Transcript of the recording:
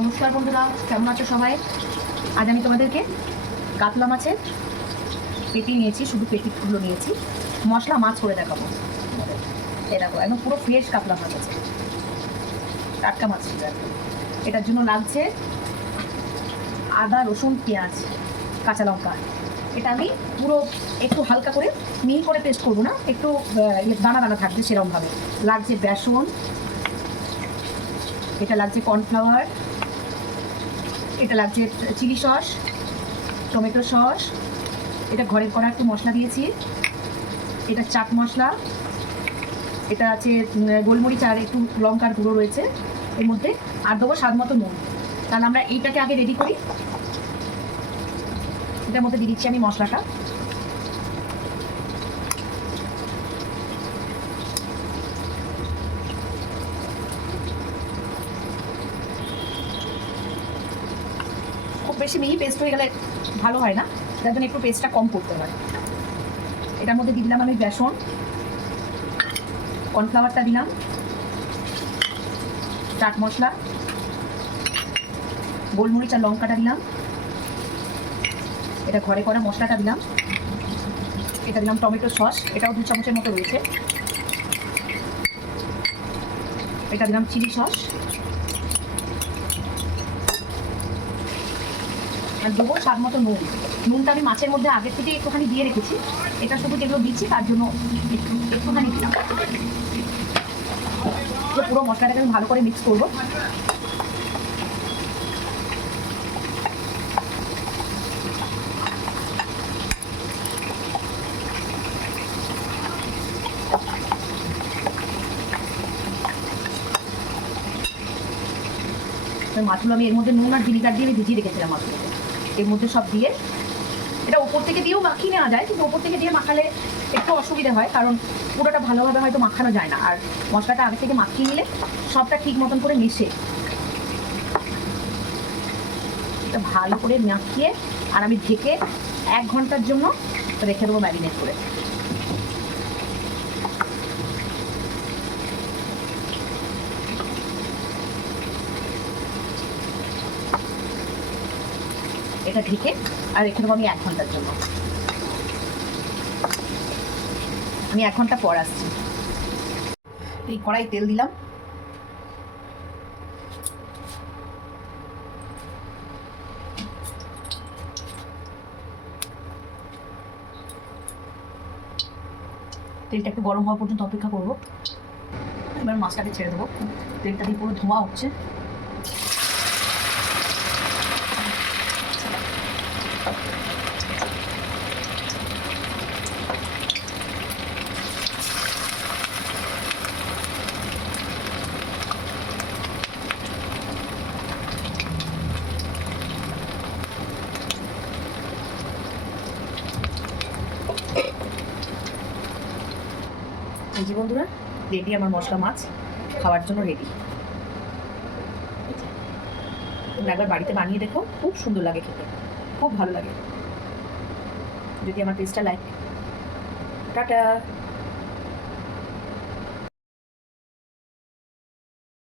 নমস্কার বন্ধুরা, কেমন আছো সবাই? আজ আমি তোমাদেরকে কাতলা মাছের পেটি নিয়েছি, শুধু পেটিগুলো নিয়েছি। মশলা, মাছ করে দেখাবো। এ দেখো, একদম পুরো ফ্রেশ কাতলা মাছ আছে। টাটকা মাছ এটার জন্য লাগছে আদা, রসুন, পেঁয়াজ, কাঁচা লঙ্কা। এটা আমি পুরো একটু হালকা করে মিহি করে পেস্ট করব না, একটু ইয়ে দানা দানা থাকবে সেরকমভাবে লাগছে বেসন, এটা লাগছে কর্নফ্লাওয়ার এটা লাগছে চিলি সস, টমেটো সস। এটা ঘরের করা একটু মশলা দিয়েছি। এটা চাট মশলা। এটা আছে গোলমরিচ আর একটু লঙ্কার গুঁড়ো রয়েছে। এর মধ্যে আর দেবো স্বাদ মতো নুন। তাহলে আমরা এইটাকে আগে রেডি করি। এটার মধ্যে দিয়ে দিচ্ছি আমি মশলাটা। বেশি মিহি পেস্ট হয়ে গেলে ভালো হয় না। যার জন্য একটু পেস্টটা কম করতে হয়। এটার মধ্যে দিয়ে দিলাম আমি বেসন। কর্নফ্লাওয়ারটা দিলাম। চাট মশলা। গোলমরিচ আর লঙ্কাটা দিলাম। এটা ঘরে করা মশলাটা দিলাম। এটা দিলাম টমেটো সস। এটাও দু চামচের মতো রয়েছে। এটা দিলাম চিলি সস। দেবো স্বাদ মতো নুন। নুনটা আমি মাছের মধ্যে আগের থেকে একটুখানি দিয়ে রেখেছি। এটা শুধু যেগুলো দিচ্ছি, তার জন্য একটু একটুখানি দিলাম। পুরো মশলাটাকে আমি ভালো করে মিক্স করব। মাছগুলো আমি এর মধ্যে নুন আর ভিনিগার দিয়ে আমি ভিজিয়ে রেখেছিলাম মাছগুলোকে। এর মধ্যে সব দিয়ে। এটা ওপর থেকে দিয়েও মাখি নেওয়া যায়, কিন্তু ওপর থেকে দিয়ে মাখালে একটু অসুবিধা হয়, কারণ পুরোটা ভালোভাবে হয়তো মাখানো যায় না। আর মশলাটা আগে থেকে মাখিয়ে নিলে সবটা ঠিক মতন করে মিশে। এটা ভালো করে মাখিয়ে, আর আমি ঢেকে এক ঘণ্টার জন্য রেখে দেবো ম্যারিনেট করে। এটা ঢেকে, আর দেবো আমি এক ঘণ্টার জন্য। আমি এক ঘণ্টা পর আসছি। এই কড়াই তেল দিলাম। তেলটা একটু গরম হওয়া পর্যন্ত অপেক্ষা করব। এবার মাছটাকে ছেড়ে দেবো। তেলটা দিয়ে পুরো ধোঁয়া উঠছে এই বন্ধুরা, রেডি আমার মশলা মাছ, খাওয়ার জন্য রেডি। তোমরা একবার বাড়িতে বানিয়ে দেখো, খুব সুন্দর লাগে খেতে, খুব ভালো লাগে। যদি আমার টেস্টটা লাইক টাটা!